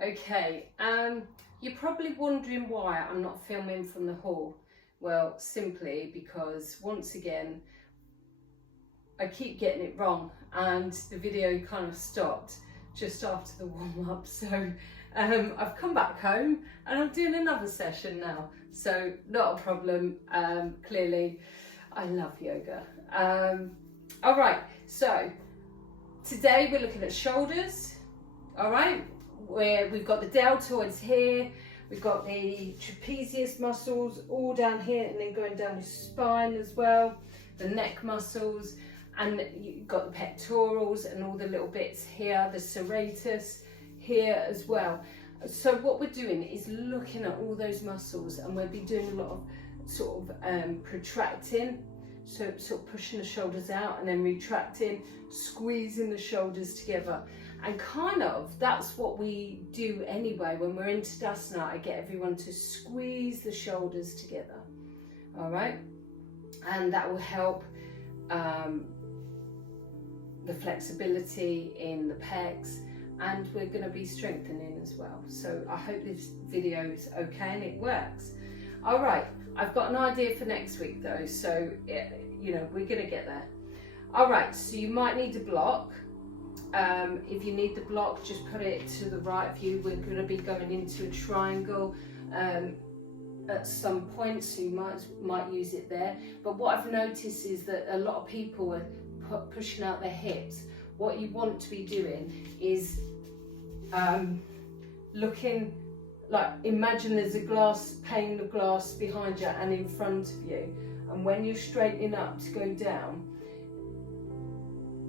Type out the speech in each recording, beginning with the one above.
Okay, you're probably wondering why I'm not filming from the hall. Well, simply because once again, I keep getting it wrong and the video kind of stopped just after the warm up. So I've come back home and I'm doing another session now. So not a problem, clearly I love yoga. All right, so today we're looking at shoulders, all right? Where we've got the deltoids here, we've got the trapezius muscles all down here and then going down your spine as well, the neck muscles, and you've got the pectorals and all the little bits here, the serratus here as well. So what we're doing is looking at all those muscles, and we'll be doing a lot of sort of protracting, so sort of pushing the shoulders out and then retracting, squeezing the shoulders together. And kind of that's what we do anyway when we're in Tadasana. I get everyone to squeeze the shoulders together, all right? And that will help the flexibility in the pecs, and we're going to be strengthening as well. So I hope this video is okay and it works. All right, I've got an idea for next week though, so you know, we're going to get there. All right, so you might need a block. If you need the block, just put it to the right of you. We're going to be going into a triangle at some point, so you might use it there. But what I've noticed is that a lot of people are pushing out their hips. What you want to be doing is looking like, imagine there's a glass pane of glass behind you and in front of you, and when you're straightening up to go down,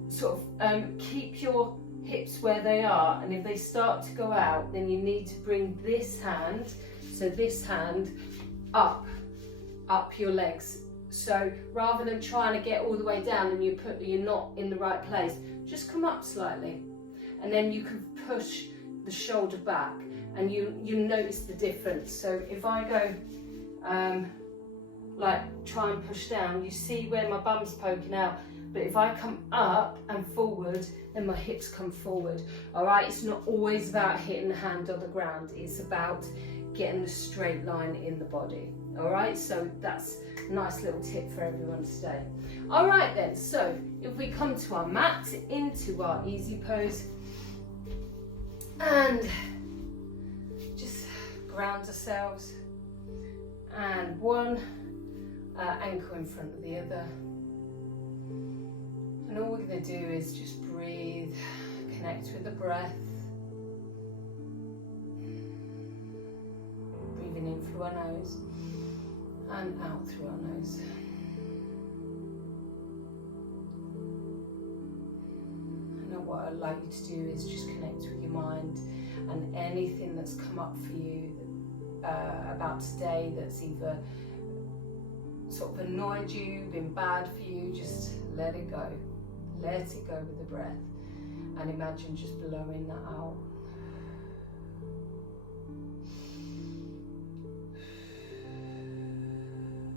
sort of keep your hips where they are, and if they start to go out, then you need to bring this hand, so this hand up your legs. So rather than trying to get all the way down and you're not in the right place, just come up slightly, and then you can push the shoulder back, and you notice the difference. So if I go like try and push down, you see where my bum's poking out. But if I come up and forward, then my hips come forward. All right, it's not always about hitting the hand on the ground. It's about getting the straight line in the body. All right, so that's a nice little tip for everyone today. All right then, so if we come to our mat, into our easy pose, and just ground ourselves, and one ankle in front of the other. And all we're going to do is just breathe, connect with the breath. Breathing in through our nose and out through our nose. And what I'd like you to do is just connect with your mind, and anything that's come up for you about today that's either sort of annoyed you, been bad for you, just let it go. Let it go with the breath, and imagine just blowing that out.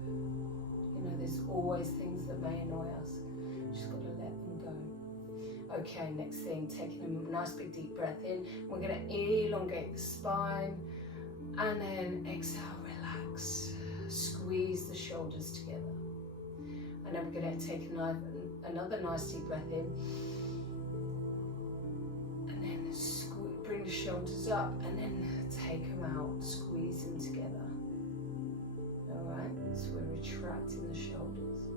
You know, there's always things that may annoy us. Just got to let them go. Okay, next thing, taking a nice big deep breath in. We're going to elongate the spine, and then exhale, relax. Squeeze the shoulders together. And then we're going to take another nice deep breath in, and then bring the shoulders up, and then take them out, squeeze them together. All right, so we're retracting the shoulders.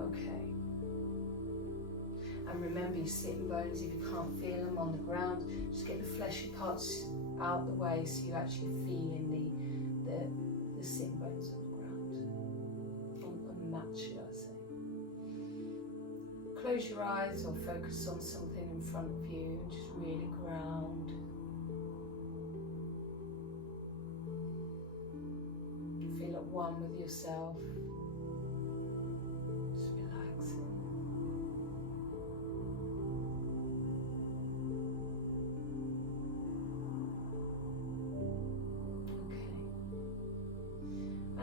Okay. And remember your sitting bones, if you can't feel them on the ground, just get the fleshy parts out the way so you're actually feeling the sitting bones on the ground, on the mat, should I say. Close your eyes or focus on something in front of you and just really ground. Feel at one with yourself. Just relaxing.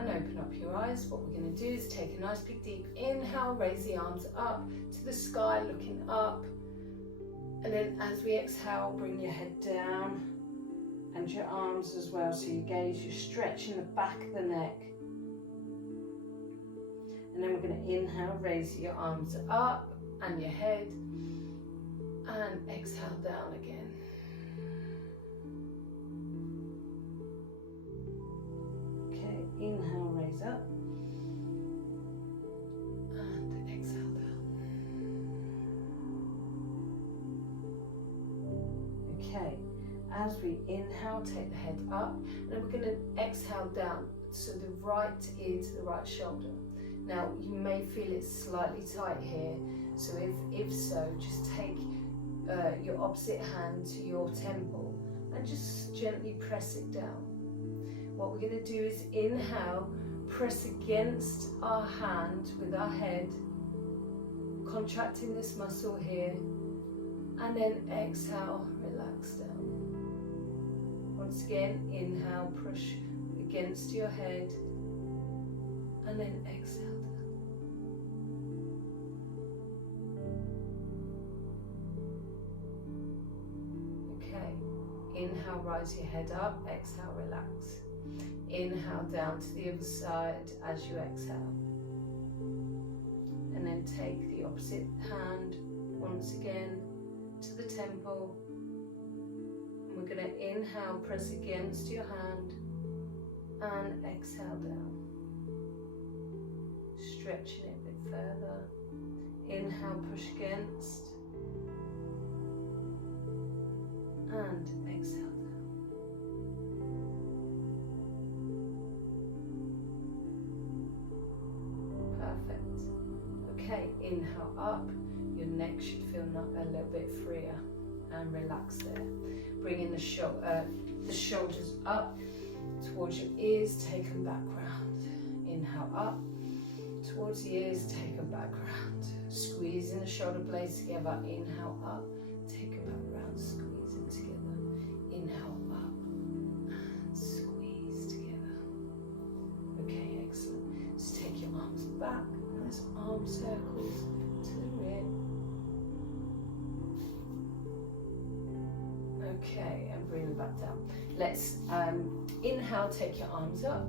Open up your eyes. What we're going to do is take a nice big deep inhale, raise the arms up to the sky, looking up, And then as we exhale, bring your head down and your arms as well. So you gaze, you're stretching the back of the neck. And then we're going to inhale, raise your arms up and your head. And exhale down again. Okay, inhale, raise up. And exhale down. Okay, as we inhale, take the head up. And then we're going to exhale down. So the right ear to the right shoulder. Now, you may feel it slightly tight here. So if so, just take your opposite hand to your temple and just gently press it down. What we're going to do is inhale, press against our hand with our head, contracting this muscle here, and then exhale, relax down. Once again, inhale, push against your head, and then exhale down. Inhale, rise your head up, exhale, relax. Inhale down to the other side as you exhale. And then take the opposite hand once again to the temple. And we're going to inhale, press against your hand, and exhale down. Stretching it a bit further. Inhale, push against. And exhale down. Perfect. Okay, inhale up. Your neck should feel a little bit freer and relaxed there. Bringing the shoulders up towards your ears, take them back round. Inhale up towards the ears, take them back round. Squeezing the shoulder blades together. Inhale up, take them back round. Squeeze together. Inhale up and squeeze together. Okay, excellent. Just take your arms back, nice arm circles to the rear. Okay, and bring them back down. Let's inhale, take your arms up,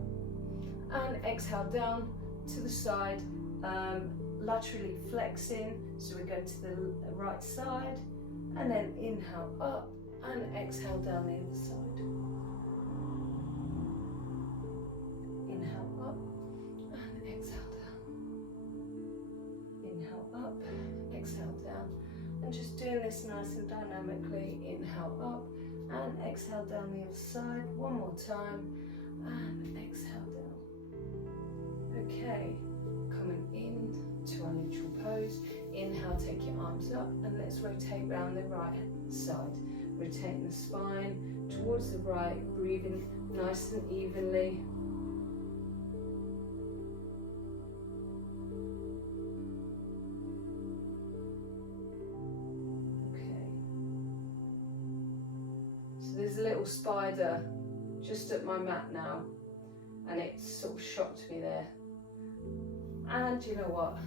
and exhale down to the side, laterally flexing. So we go to the right side, and then inhale up. And exhale down the other side. Inhale up and exhale down. Inhale up, exhale down. And just doing this nice and dynamically. Inhale up and exhale down the other side. One more time and exhale down. Okay, coming in to our neutral pose. Inhale, take your arms up and let's rotate round the right side. Rotating the spine towards the right, breathing nice and evenly. Okay. So there's a little spider just at my mat now, and it sort of shocked me there. And you know what?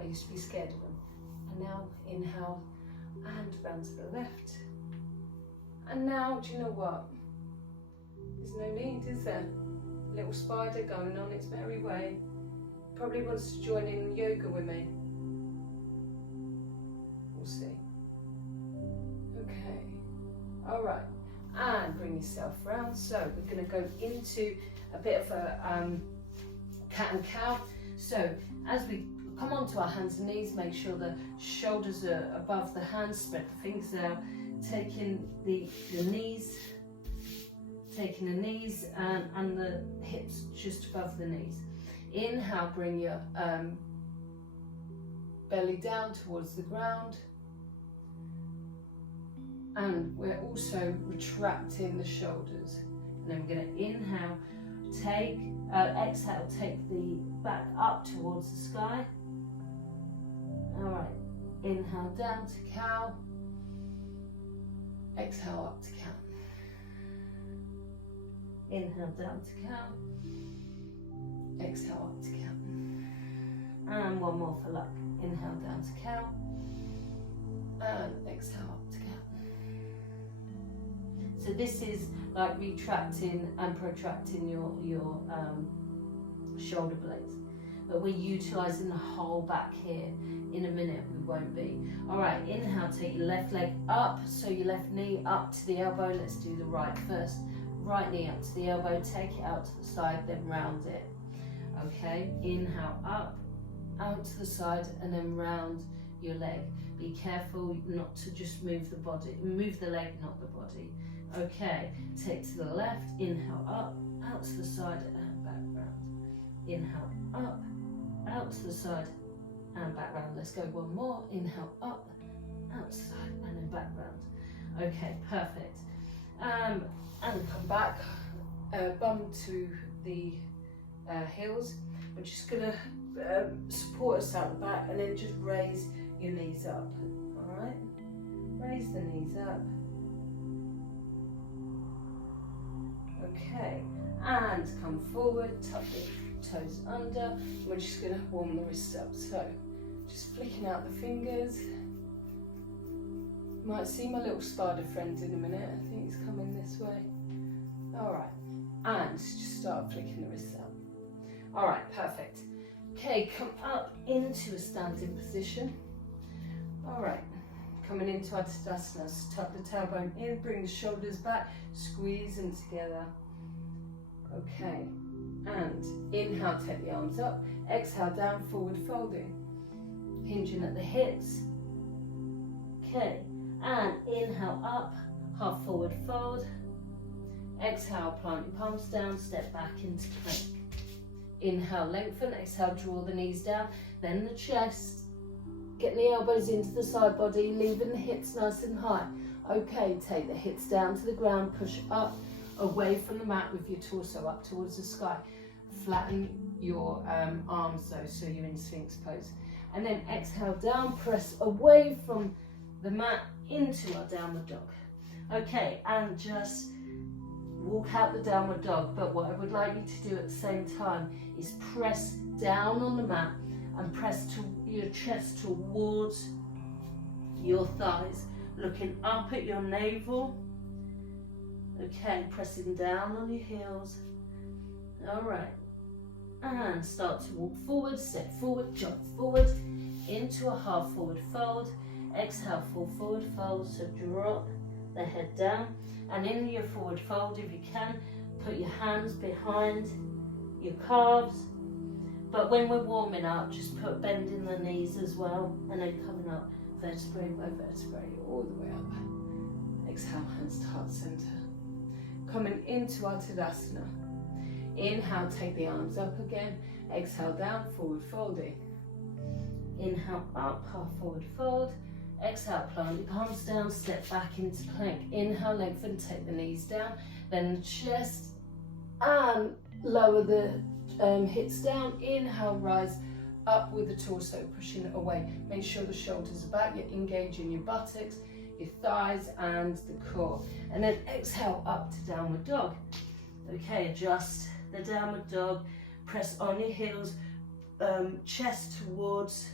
I used to be scared of them. And now inhale and round to the left. And now, do you know what? There's no need, is there? Little spider going on its merry way. Probably wants to join in yoga with me. We'll see. Okay. All right. And bring yourself round. So we're going to go into a bit of a cat and cow. So as we come onto our hands and knees, make sure the shoulders are above the hands, spread the fingers out. Taking the knees and the hips just above the knees. Inhale, bring your belly down towards the ground. And we're also retracting the shoulders. And then we're going to inhale, exhale, take the back up towards the sky. All right, inhale down to cow. Exhale up to cow. Inhale down to cow. Exhale up to cow. And one more for luck. Inhale down to cow. And exhale up to cow. So this is like retracting and protracting your shoulder blades. But we're utilising the whole back here. In a minute we won't be. All right, inhale, take your left leg up, so your left knee up to the elbow. Let's do the right first. Right knee up to the elbow, take it out to the side, then round it. Okay, inhale up, out to the side, and then round your leg. Be careful not to just move the body, move the leg, not the body. Okay, take to the left, inhale up, out to the side, and back round. Inhale up, out to the side, and back round. Let's go one more. Inhale up, out to the side, and then back round. Okay, perfect. And come back, bum to the heels. We're just gonna support us out the back, and then just raise your knees up. All right, raise the knees up. Okay, and come forward, tuck the toes under. We're just gonna warm the wrists up. So, just flicking out the fingers. You might see my little spider friend in a minute. I think he's coming this way. All right, and just start flicking the wrists out. All right, perfect. Okay, come up into a standing position. All right, coming into our Tadasana. Tuck the tailbone in, bring the shoulders back, squeeze them together. Okay, and inhale, take the arms up. Exhale, down, forward folding. Hinging at the hips. Okay, and inhale up, half forward fold. Exhale, plant your palms down, step back into plank. Inhale, lengthen. Exhale, draw the knees down, then the chest. Getting the elbows into the side body, leaving the hips nice and high. Okay, take the hips down to the ground, push up, away from the mat with your torso up towards the sky. Flatten your arms though, so you're in Sphinx pose. And then exhale down, press away from the mat into our downward dog. Okay, and just walk out the downward dog. But what I would like you to do at the same time is press down on the mat and press to your chest towards your thighs, looking up at your navel. Okay, pressing down on your heels. All right, and start to walk forward, step forward, jump forward into a half forward fold. Exhale, full forward fold, so drop the head down, and in your forward fold, if you can, put your hands behind your calves. But when we're warming up, just put bending the knees as well, and then coming up vertebrae by vertebrae all the way up. Exhale, hands to heart center. Coming into our Tadasana. Inhale, take the arms up again. Exhale, down, forward folding. Inhale, up, half forward fold. Exhale, plant your palms down, step back into plank. Inhale, lengthen, take the knees down, then the chest, and lower the hips down. Inhale, rise up with the torso, pushing it away. Make sure the shoulders are back, you're engaging your buttocks, your thighs, and the core. And then exhale, up to downward dog. Okay, adjust the downward dog, press on your heels, chest towards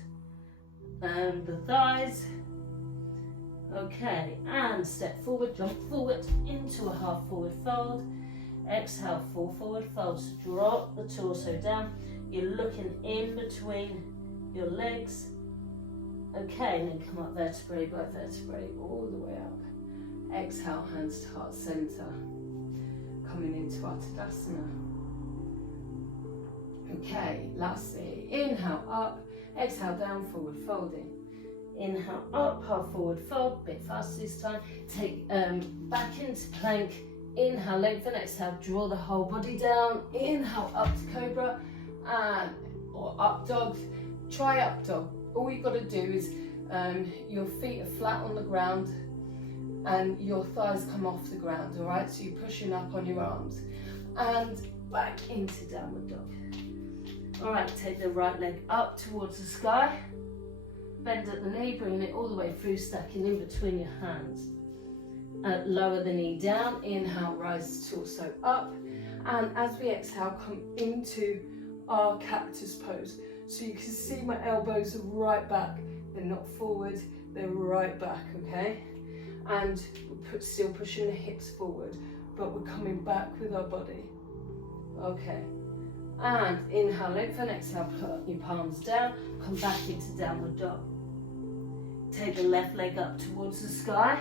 the thighs. Okay, and step forward, jump forward into a half forward fold. Exhale, full forward fold, so drop the torso down. You're looking in between your legs. Okay, and then come up vertebrae by vertebrae, all the way up. Exhale, hands to heart center. Coming into our Tadasana. Okay, lastly, inhale up, exhale down, forward folding. Inhale up, half forward fold, bit faster this time. Take back into plank. Inhale, lengthen, exhale, draw the whole body down. Inhale, up to cobra, or up dog. Try up dog. All you've got to do is your feet are flat on the ground and your thighs come off the ground, all right? So you're pushing up on your arms and back into downward dog. All right, take the right leg up towards the sky. Bend at the knee, bringing it all the way through, stacking in between your hands. Lower the knee down, inhale, rise the torso up. And as we exhale, come into our cactus pose. So you can see my elbows are right back. They're not forward, they're right back, okay? and we're still pushing the hips forward, but we're coming back with our body. Okay, and inhale, lengthen, exhale, put your palms down, come back into downward dog. Take the left leg up towards the sky.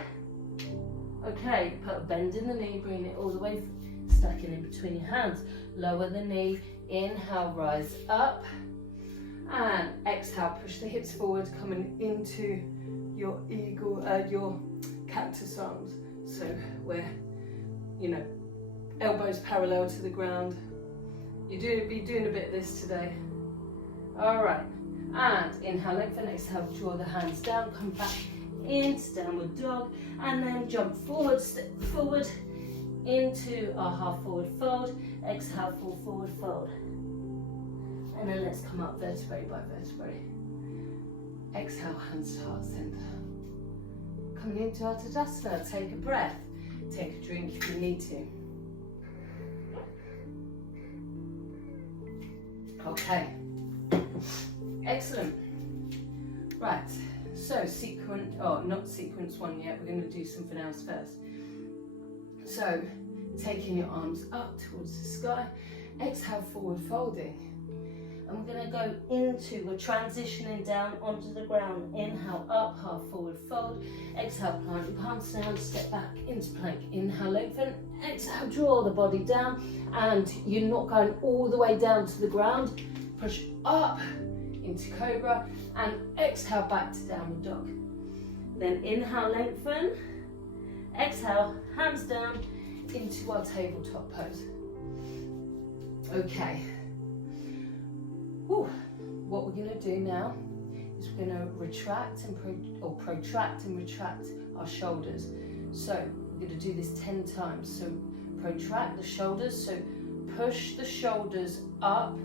Okay, put a bend in the knee, bring it all the way, stuck it in between your hands. Lower the knee, inhale, rise up, and exhale, push the hips forward, coming into your eagle, your cactus arms. So we're, elbows parallel to the ground. You'll be doing a bit of this today. All right, and inhale, lengthen, exhale, draw the hands down, come back into downward dog, and then jump forward, step forward into our half forward fold. Exhale, full forward fold. And then let's come up vertebrae by vertebrae. Exhale, hands to heart center. Coming into our Tadasana, take a breath. Take a drink if you need to. Okay, excellent. Right, so not sequence one yet, we're going to do something else first. So, taking your arms up towards the sky, exhale, forward folding. And we're going to go we're transitioning down onto the ground. Inhale, up, half forward fold. Exhale, plant your palms down, step back into plank. Inhale, lengthen. Exhale, draw the body down. And you're not going all the way down to the ground. Push up into cobra. And exhale, back to downward dog. Then inhale, lengthen. Exhale, hands down into our tabletop pose. Okay. Whew. What we're going to do now is we're going to retract and protract and retract our shoulders. So we're going to do this 10 times. So protract the shoulders. So push the shoulders up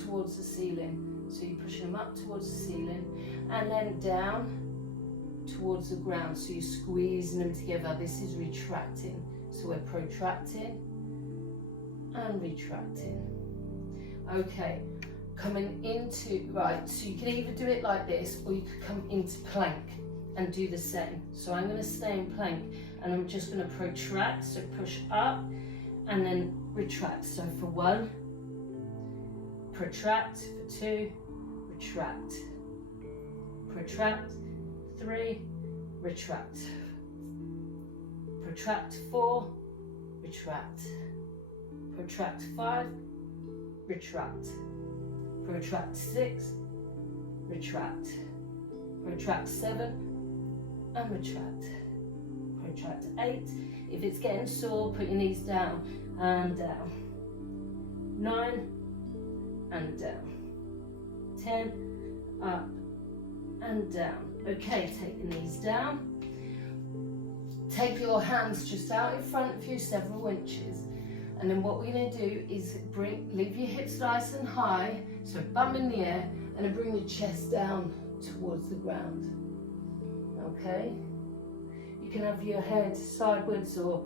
towards the ceiling. So you're pushing them up towards the ceiling and then down towards the ground. So you're squeezing them together. This is retracting. So we're protracting and retracting. Okay. Coming into, right, so you can either do it like this or you could come into plank and do the same. So I'm going to stay in plank and I'm just going to protract, so push up and then retract. So for 1, protract, for 2, retract, protract, 3, retract, protract 4, retract, protract 5, retract. Protract 6, retract, protract 7, and retract, protract 8. If it's getting sore, put your knees down and down. 9 and down. 10, up and down. Okay, take the knees down. Take your hands just out in front of you, several inches. And then what we're going to do is leave your hips nice and high, so bum in the air, and then bring your chest down towards the ground. Okay? You can have your head sideways or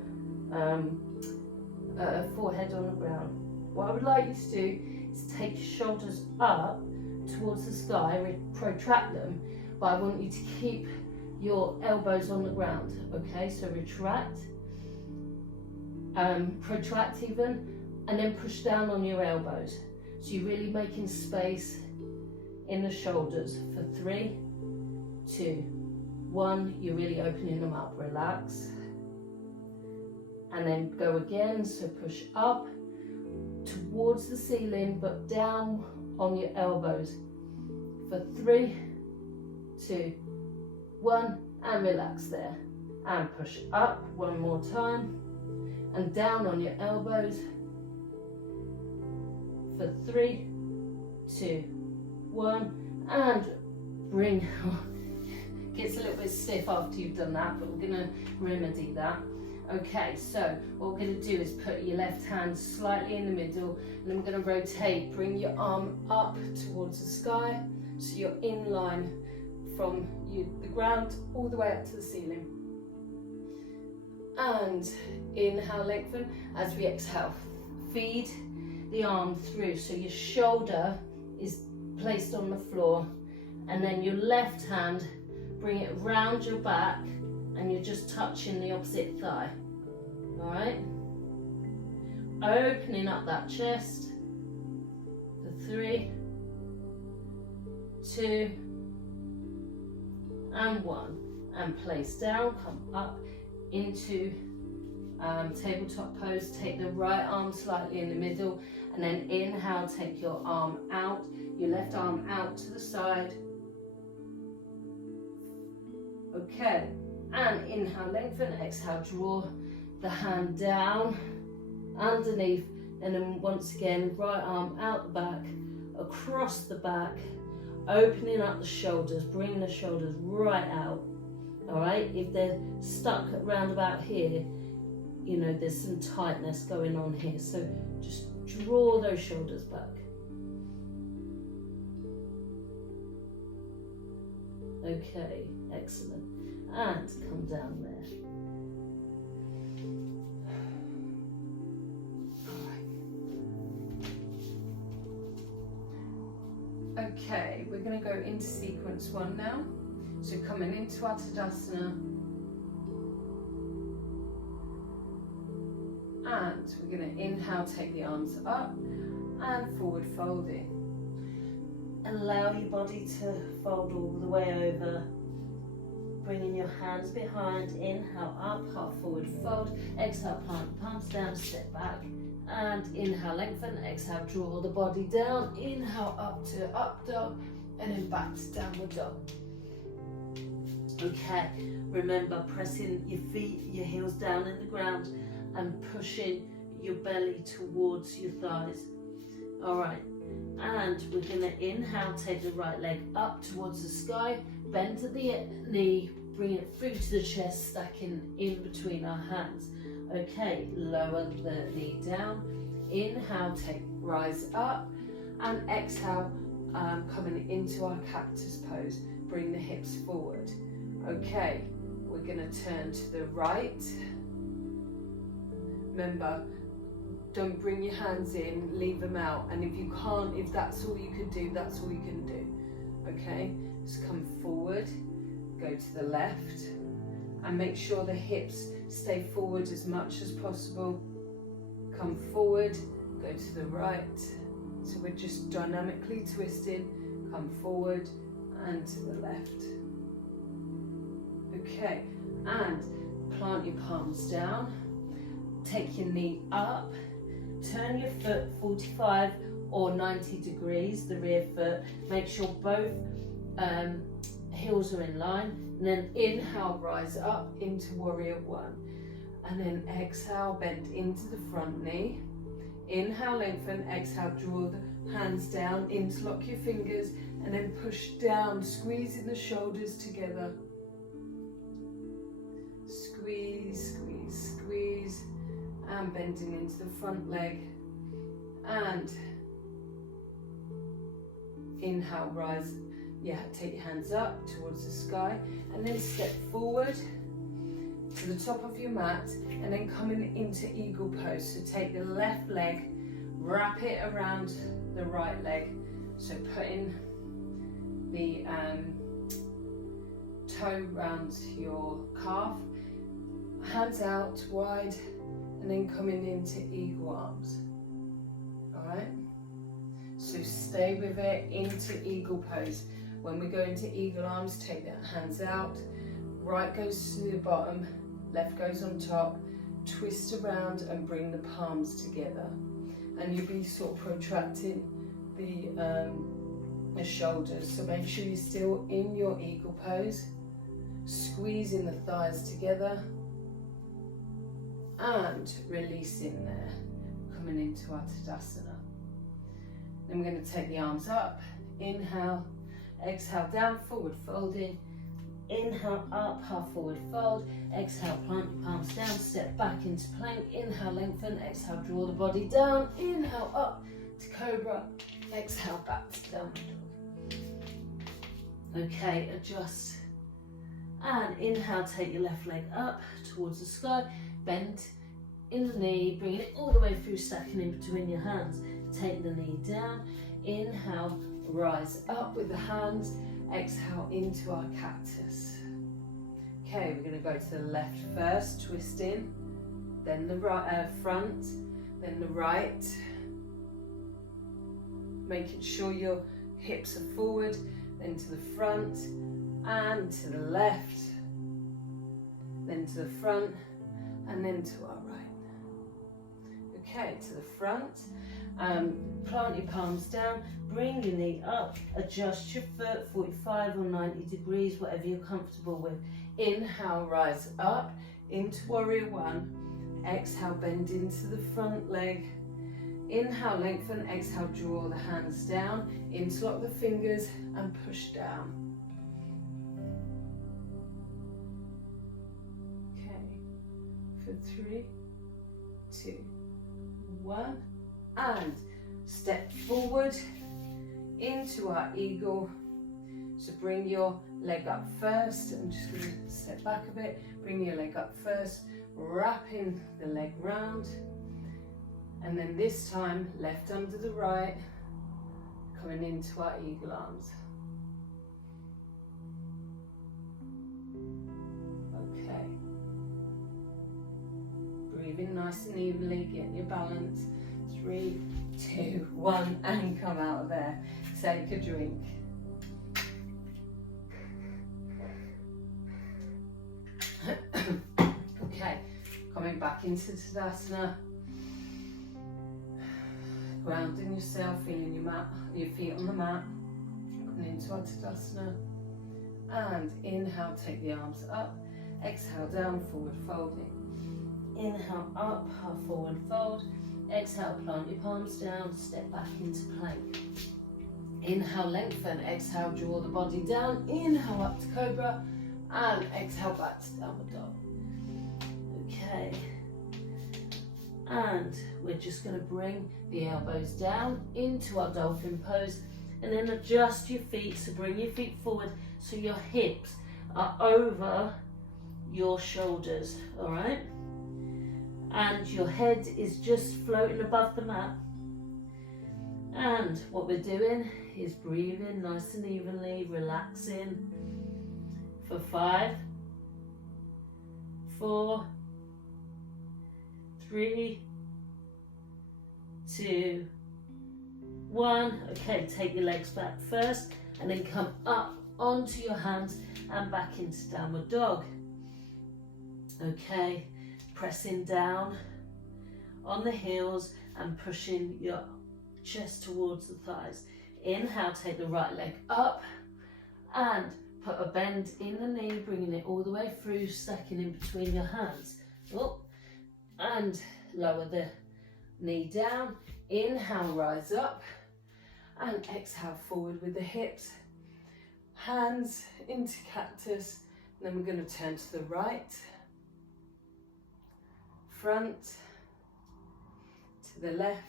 forehead on the ground. What I would like you to do is take your shoulders up towards the sky, protract them, but I want you to keep your elbows on the ground. Okay, so retract. Protract even, and then push down on your elbows. So you're really making space in the shoulders for 3, 2, 1. You're really opening them up. Relax. And then go again. So push up towards the ceiling, but down on your elbows for 3, 2, 1, and relax there. And push up one more time. And down on your elbows for 3, 2, 1, and bring. Gets a little bit stiff after you've done that, but we're going to remedy that. Okay, so what we're going to do is put your left hand slightly in the middle, and then we're going to rotate. Bring your arm up towards the sky, so you're in line from the ground all the way up to the ceiling. And inhale, lengthen. As we exhale, feed the arm through, so your shoulder is placed on the floor, and then your left hand, bring it round your back and you're just touching the opposite thigh. All right? Opening up that chest for 3, 2, and 1. And place down, come up into tabletop pose. Take the right arm slightly in the middle, and then inhale, take your arm out, your left arm out to the side. Okay, and inhale, lengthen, exhale, draw the hand down underneath, and then once again, right arm out the back, across the back, opening up the shoulders, bring the shoulders right out. All right, if they're stuck around about here, you know, there's some tightness going on here, so just draw those shoulders back. Okay, excellent. And come down there. All right. Okay, we're going to go into sequence 1 now. So coming into our Tadasana. And we're going to inhale, take the arms up and forward folding. Allow your body to fold all the way over. Bringing your hands behind, inhale up, half forward fold, exhale, plant the palms down, step back, and inhale, lengthen, exhale, draw the body down, inhale up to up dog, and then back to downward dog. Okay, remember pressing your feet, your heels down in the ground, and pushing your belly towards your thighs. All right, and we're gonna inhale, take the right leg up towards the sky, bend to the knee, bring it through to the chest, stacking in between our hands. Okay, lower the knee down, inhale, rise up, and exhale, coming into our cactus pose, bring the hips forward. Okay, we're gonna turn to the right. Remember, don't bring your hands in, leave them out, and if you can't, if that's all you can do, that's all you can do. Okay, just come forward, go to the left, and make sure the hips stay forward as much as possible. Come forward, go to the right, so we're just dynamically twisting, come forward and to the left. Okay, and plant your palms down, take your knee up, turn your foot 45 or 90 degrees, the rear foot, make sure both heels are in line, and then inhale, rise up into warrior 1, and then exhale, bend into the front knee, inhale, lengthen, exhale, draw the hands down, interlock your fingers, and then push down, squeezing the shoulders together. Squeeze, squeeze, squeeze, and bending into the front leg, and inhale, rise, take your hands up towards the sky, and then step forward to the top of your mat, and then coming into eagle pose. So take the left leg, wrap it around the right leg, so putting the toe round your calf, hands out wide, and then coming into eagle arms. All right, so stay with it into eagle pose. When we go into eagle arms, take the hands out, right goes to the bottom, left goes on top, twist around and bring the palms together, and you'll be sort of protracting the shoulders, so make sure you're still in your eagle pose, squeezing the thighs together and releasing there, coming into our Tadasana. Then we're going to take the arms up, inhale, exhale, down, forward folding, inhale, up, half forward fold, exhale, plant your palms down, step back into plank, inhale, lengthen, exhale, draw the body down, inhale, up to cobra, exhale, back to downward dog. Okay, adjust, and inhale, take your left leg up towards the sky, bend in the knee, bring it all the way through, stacking in between your hands, take the knee down, inhale, rise up with the hands, exhale into our cactus. Okay, we're going to go to the left first, twist in, then the right, front, then the right. Making sure your hips are forward, then to the front and to the left, then to the front and then to our right. Okay, to the front. Plant your palms down, bring your knee up, adjust your foot 45 or 90 degrees, whatever you're comfortable with. Inhale, rise up into warrior one. Exhale, bend into the front leg. Inhale, lengthen. Exhale, draw the hands down, interlock the fingers and push down. Okay, for 3, 2, 1, and step forward into our eagle. So bring your leg up first. I'm just going to step back a bit. Bring your leg up first, wrapping the leg round, and then this time left under the right, coming into our eagle arms. Okay. Breathing nice and evenly, getting your balance. 3, 2, 1, and come out of there. Take a drink. Okay, coming back into Tadasana. Grounding yourself, feeling your feet on the mat. Coming into our Tadasana. And inhale, take the arms up. Exhale, down, forward folding. Inhale, up, half forward fold. Exhale, plant your palms down, step back into plank. Inhale, lengthen. Exhale, draw the body down. Inhale, up to cobra. And exhale, back to downward dog. Okay. And we're just going to bring the elbows down into our dolphin pose. And then adjust your feet. So bring your feet forward so your hips are over your shoulders. All right? And your head is just floating above the mat. And what we're doing is breathing nice and evenly, relaxing for 5, 4, 3, 2, 1. Okay, take your legs back first and then come up onto your hands and back into downward dog. Okay. Pressing down on the heels and pushing your chest towards the thighs. Inhale, take the right leg up and put a bend in the knee, bringing it all the way through, stacking in between your hands. Oh, and lower the knee down. Inhale, rise up and exhale, forward with the hips. Hands into cactus. And then we're going to turn to the right. Front, to the left,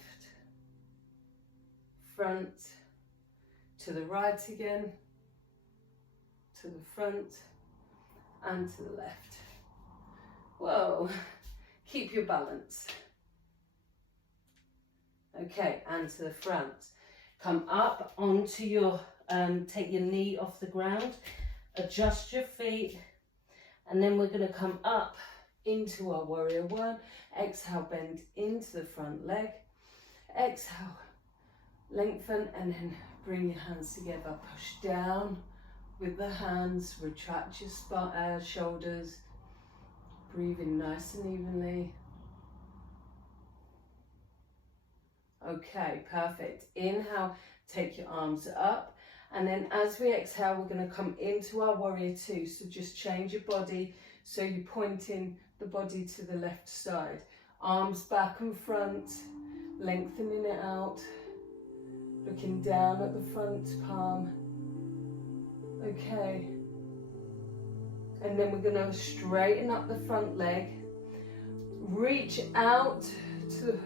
front, to the right again, to the front and to the left. Whoa, keep your balance. Okay, and to the front. Come up onto your, take your knee off the ground, adjust your feet, and then we're going to come up into our warrior one. Exhale, bend into the front leg. Exhale, lengthen, and then bring your hands together. Push down with the hands. Retract your shoulders. Breathing nice and evenly. Okay, perfect. Inhale, take your arms up. And then as we exhale, we're going to come into our warrior two. So just change your body. So you're pointing the body to the left side. Arms back and front, lengthening it out. Looking down at the front palm. Okay. And then we're going to straighten up the front leg. Reach out to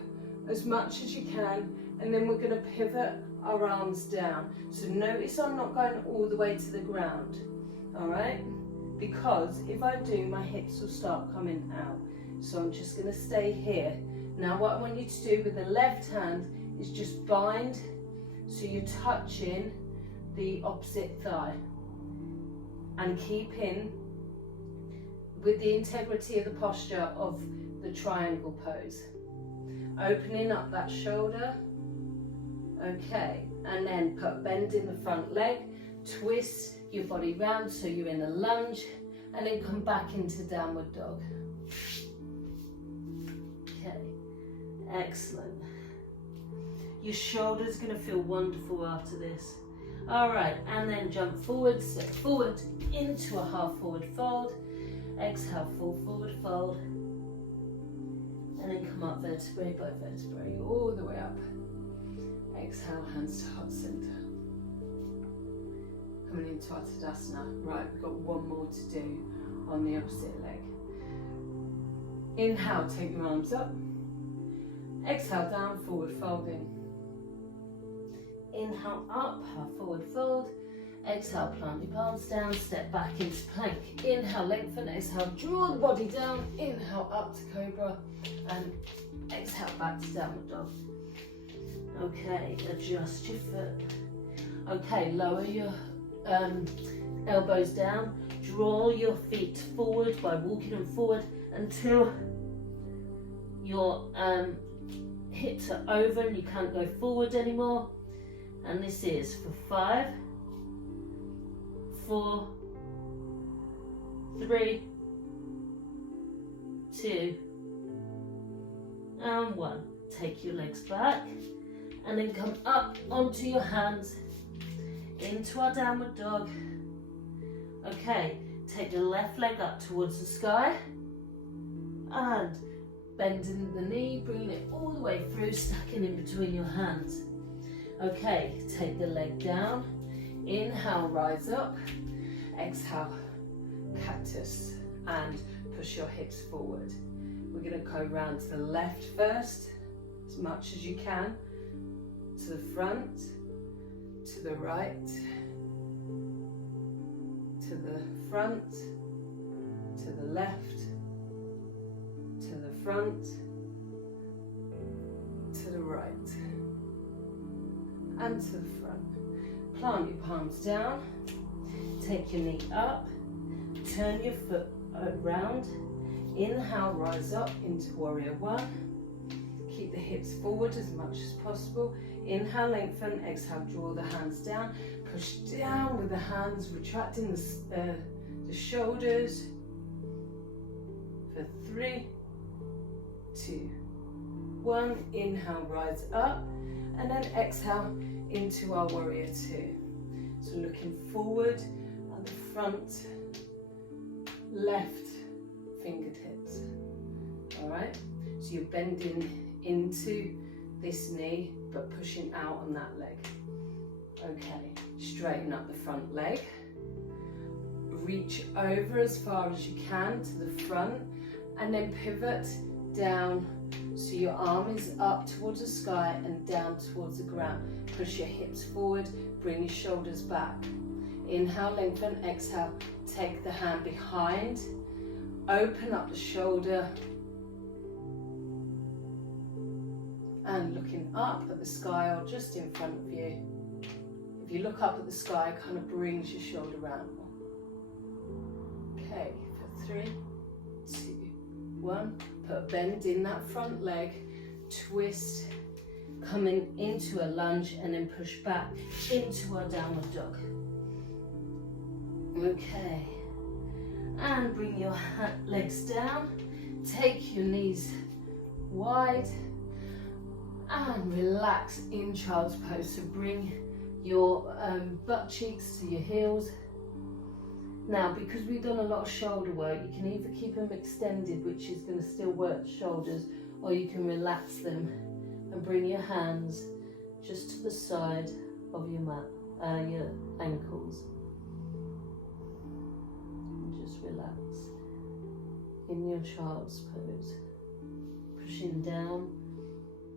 as much as you can. And then we're going to pivot our arms down. So notice I'm not going all the way to the ground. All right? Because if I do, my hips will start coming out. So I'm just going to stay here. Now what I want you to do with the left hand is just bind so you're touching the opposite thigh. And keep in with the integrity of the posture of the triangle pose. Opening up that shoulder. Okay, and then bend in the front leg, twist your body round so you're in a lunge, and then come back into downward dog. Okay, excellent. Your shoulder's going to feel wonderful after this. All right, and then jump forward, step forward into a half forward fold. Exhale, full forward fold. And then come up vertebrae by vertebrae, all the way up. Exhale, hands to heart center. Coming into our Tadasana. Right, we've got one more to do on the opposite leg. Inhale, take your arms up. Exhale, down, forward folding. Inhale, up, half forward fold. Exhale, plant your palms down, step back into plank. Inhale, lengthen, exhale, draw the body down. Inhale, up to cobra. And exhale, back to downward dog. Okay, adjust your foot. Okay, lower your elbows down. Draw your feet forward by walking them forward until your hips are over and you can't go forward anymore. And this is for 5, 4, 3, 2, and 1. Take your legs back and then come up onto your hands into our downward dog. Okay, take the left leg up towards the sky and bending the knee, bringing it all the way through, stacking in between your hands. Okay, take the leg down. Inhale, rise up. Exhale, cactus, and push your hips forward. We're going to go round to the left first, as much as you can, to the front, to the right, to the front, to the left, to the front, to the right, and to the front. Plant your palms down, take your knee up, turn your foot around. Inhale, rise up into warrior one. Keep the hips forward as much as possible. Inhale, lengthen. Exhale, draw the hands down. Push down with the hands, retracting the shoulders. For 3, 2, 1. Inhale, rise up. And then exhale into our warrior two. So looking forward at the front, left fingertips. All right, so you're bending into this knee but pushing out on that leg. Okay, straighten up the front leg, reach over as far as you can to the front, and then pivot down so your arm is up towards the sky and down towards the ground. Push your hips forward, bring your shoulders back. Inhale, lengthen. Exhale, take the hand behind. Open up the shoulder and looking up at the sky or just in front of you. If you look up at the sky, it kind of brings your shoulder round more. Okay, for 3, 2, 1. Put a bend in that front leg, twist, coming into a lunge and then push back into our downward dog. Okay. And bring your legs down, take your knees wide and relax in child's pose. So bring your butt cheeks to your heels. Now, because we've done a lot of shoulder work, you can either keep them extended, which is going to still work the shoulders, or you can relax them and bring your hands just to the side of your mat, your ankles. Relax in your child's pose, pushing down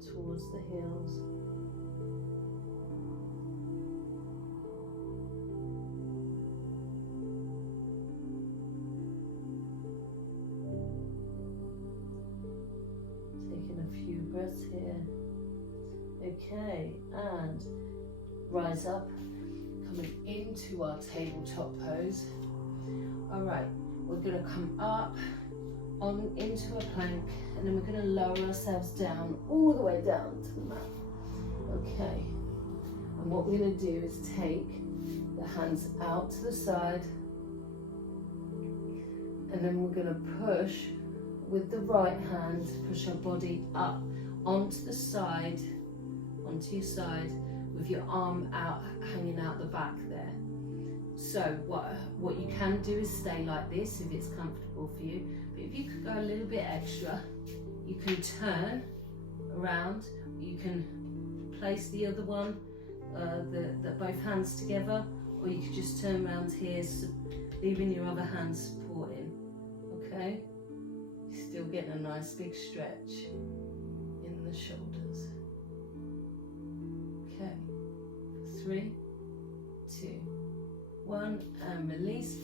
towards the heels. Taking a few breaths here. Okay, and rise up, coming into our tabletop pose. All right, we're going to come up on into a plank, and then we're going to lower ourselves down, all the way down to the mat. Okay, and what we're going to do is take the hands out to the side, and then we're going to push with the right hand, push our body up onto the side, onto your side, with your arm out, hanging out the back there. So what you can do is stay like this if it's comfortable for you, but if you could go a little bit extra, you can turn around, you can place the other one, the both hands together, or you could just turn around here, leaving your other hand supporting. Okay, you're still getting a nice big stretch in the shoulders. Okay, 3, 2, 1, and release.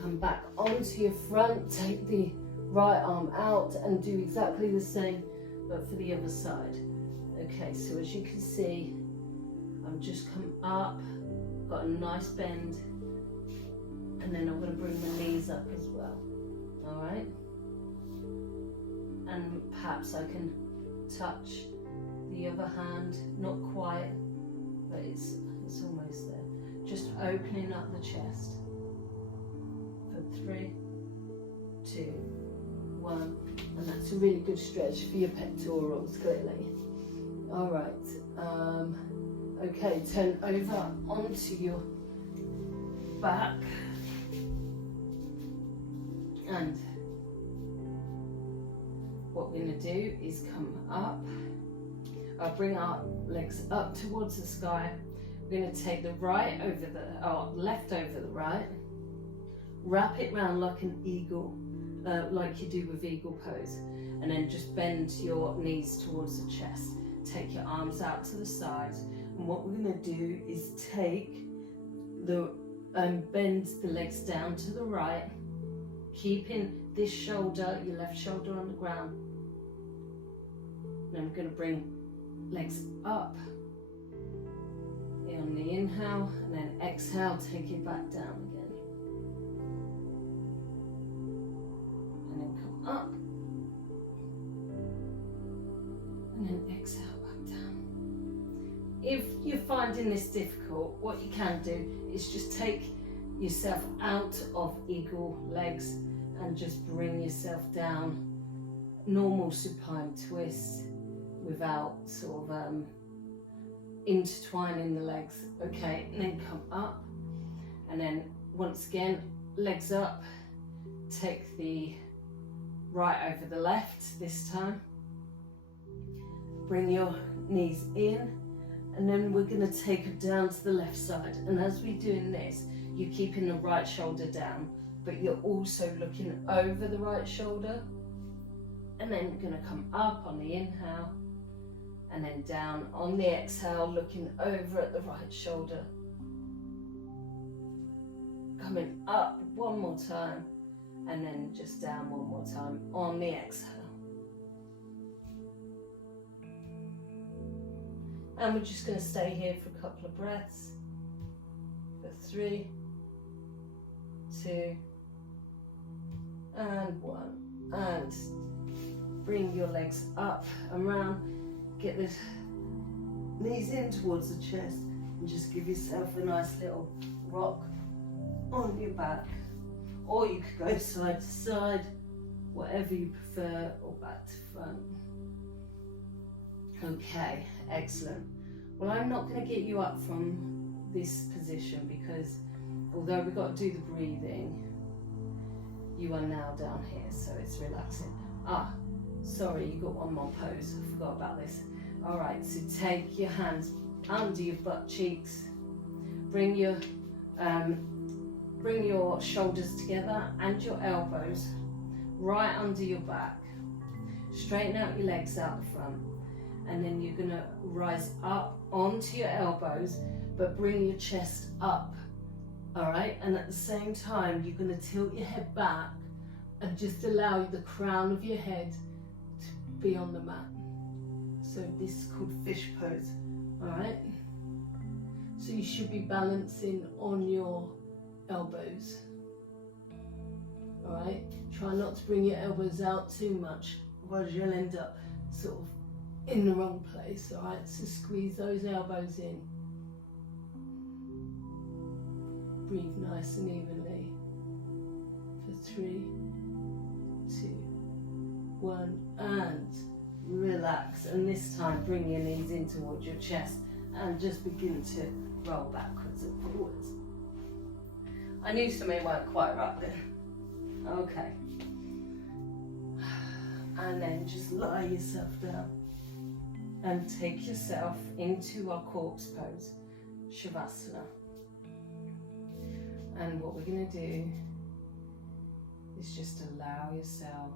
Come back onto your front, take the right arm out and do exactly the same but for the other side. Okay, so as you can see, I'm just come up, got a nice bend, and then I'm going to bring the knees up as well. All right, and perhaps I can touch the other hand, not quite, but it's almost there. Just opening up the chest for 3, 2, 1, and that's a really good stretch for your pectorals, clearly. All right, okay, turn over onto your back, and what we're going to do is come up, bring our legs up towards the sky. We're going to take the right over the, left over the right, wrap it round like an eagle, like you do with eagle pose, and then just bend your knees towards the chest. Take your arms out to the sides, and what we're going to do is take the, bend the legs down to the right, keeping this shoulder, your left shoulder on the ground. Then we're going to bring legs up on the inhale, and then exhale, take it back down again. And then come up, and then exhale back down. If you're finding this difficult, what you can do is just take yourself out of eagle legs and just bring yourself down, normal supine twist, without sort of intertwining the legs. Okay, and then come up, and then once again, legs up, take the right over the left this time, bring your knees in, and then we're going to take it down to the left side. And as we're doing this, you're keeping the right shoulder down, but you're also looking over the right shoulder, and then you're going to come up on the inhale, and then down on the exhale, looking over at the right shoulder. Coming up one more time, and then just down one more time on the exhale. And we're just going to stay here for a couple of breaths. For 3, 2, and 1. And bring your legs up and round. Get the knees in towards the chest, and just give yourself a nice little rock on your back. Or you could go side to side, whatever you prefer, or back to front. Okay, excellent. Well, I'm not going to get you up from this position because although we've got to do the breathing, you are now down here, so it's relaxing. Sorry, you got one more pose. I forgot about this. All right, so take your hands under your butt cheeks. Bring your shoulders together and your elbows right under your back. Straighten out your legs out the front, and then you're gonna rise up onto your elbows, but bring your chest up. All right, and at the same time, you're gonna tilt your head back and just allow the crown of your head to be on the mat. So this is called fish pose, all right? So you should be balancing on your elbows, Alright, try not to bring your elbows out too much, otherwise you'll end up sort of in the wrong place. Alright, so squeeze those elbows in. Breathe nice and evenly for 3, 2, 1, and relax. And this time bring your knees in towards your chest and just begin to roll backwards and forwards. I knew something weren't quite right then. Okay. And then just lie yourself down and take yourself into our corpse pose, Shavasana. And what we're going to do is just allow yourself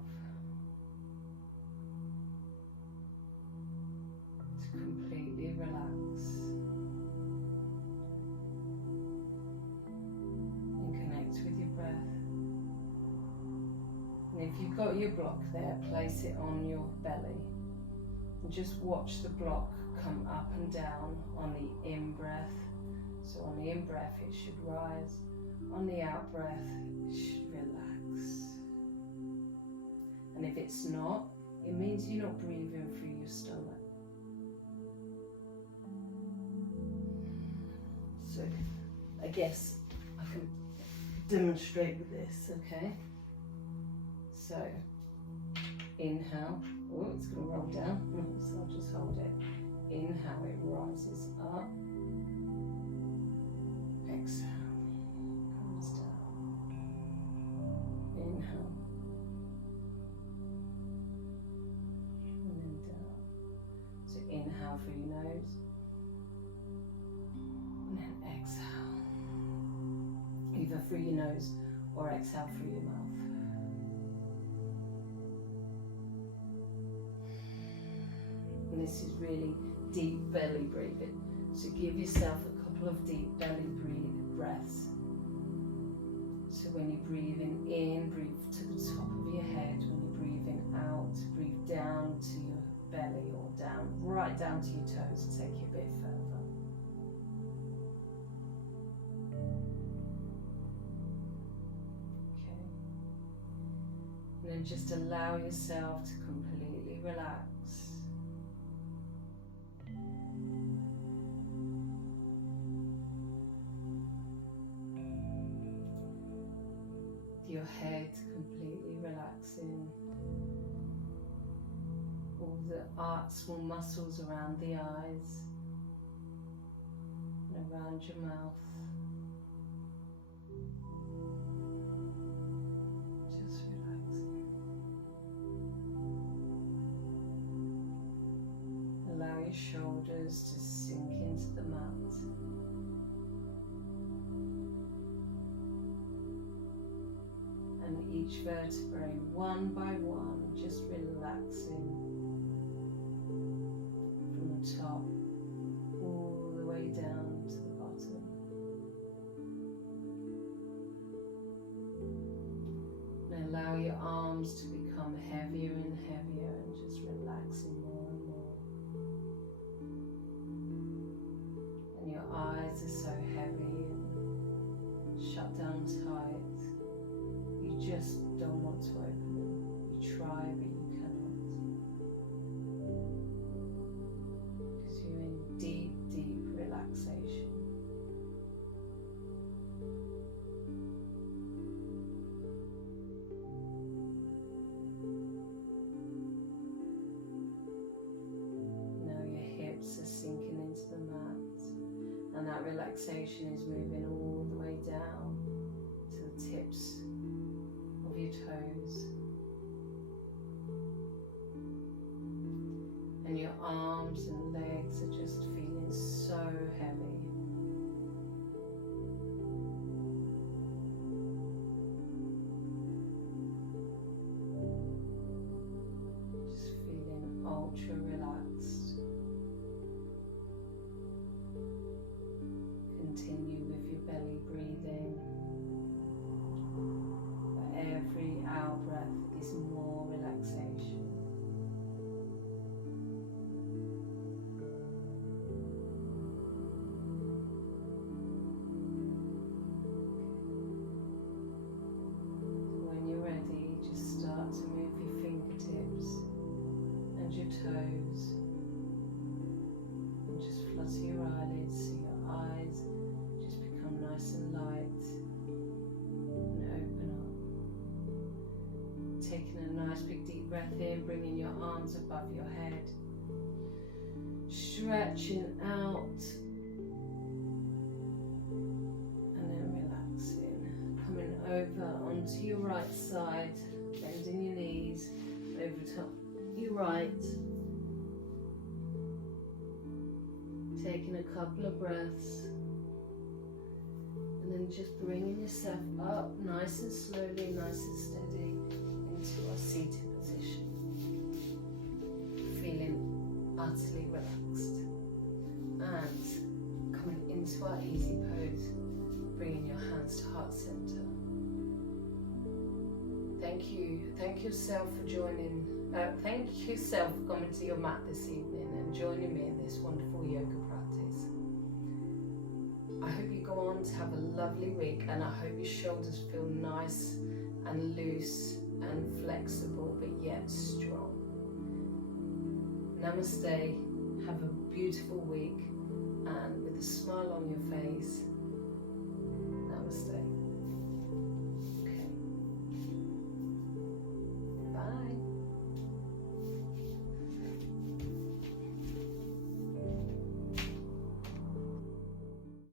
to completely relax and connect with your breath. And if you've got your block there, place it on your belly and just watch the block come up and down on the in-breath. So on the in-breath it should rise, on the out-breath it should relax. And if it's not, it means you're not breathing through your stomach. So I guess I can demonstrate with this, okay? So inhale, oh, it's going to roll down, so I'll just hold it. Inhale, it rises up. Exhale, comes down. Inhale, and then down. So inhale through your nose, and then exhale. Either through your nose or exhale through your mouth. And this is really deep belly breathing. So give yourself a couple of deep belly breaths. So when you're breathing in, breathe to the top of your head. When you're breathing out, breathe down to your belly or down, right down to your toes. Take you a bit further. Okay. And then just allow yourself to completely relax. Your head completely relaxing. All the small muscles around the eyes and around your mouth. Just relaxing. Allow your shoulders to sink into the mat. And each vertebrae, one by one, just relaxing from the top all the way down to the bottom. And allow your arms to become heavier and heavier and just relaxing more and more. And your eyes are so heavy and shut down tight. You just don't want to open them. You try, but you cannot. Because you're in deep, deep relaxation. Now your hips are sinking into the mat, and that relaxation is moving all the way down to the tips of your toes, and your arms and legs are just feeling so heavy. Just feeling ultra relaxed. Continue with your belly breathing. Every out breath is more relaxation. When you're ready, arms above your head. Stretching out. And then relaxing. Coming over onto your right side. Bending your knees. Over to your right. Taking a couple of breaths. And then just bringing yourself up nice and slowly, nice and steady into a seated position. Feeling utterly relaxed. And coming into our easy pose, bringing your hands to heart center. Thank yourself for joining. Thank yourself for coming to your mat this evening and joining me in this wonderful yoga practice. I hope you go on to have a lovely week, and I hope your shoulders feel nice and loose and flexible, but yet strong. Namaste. Have a beautiful week, and with a smile on your face, namaste.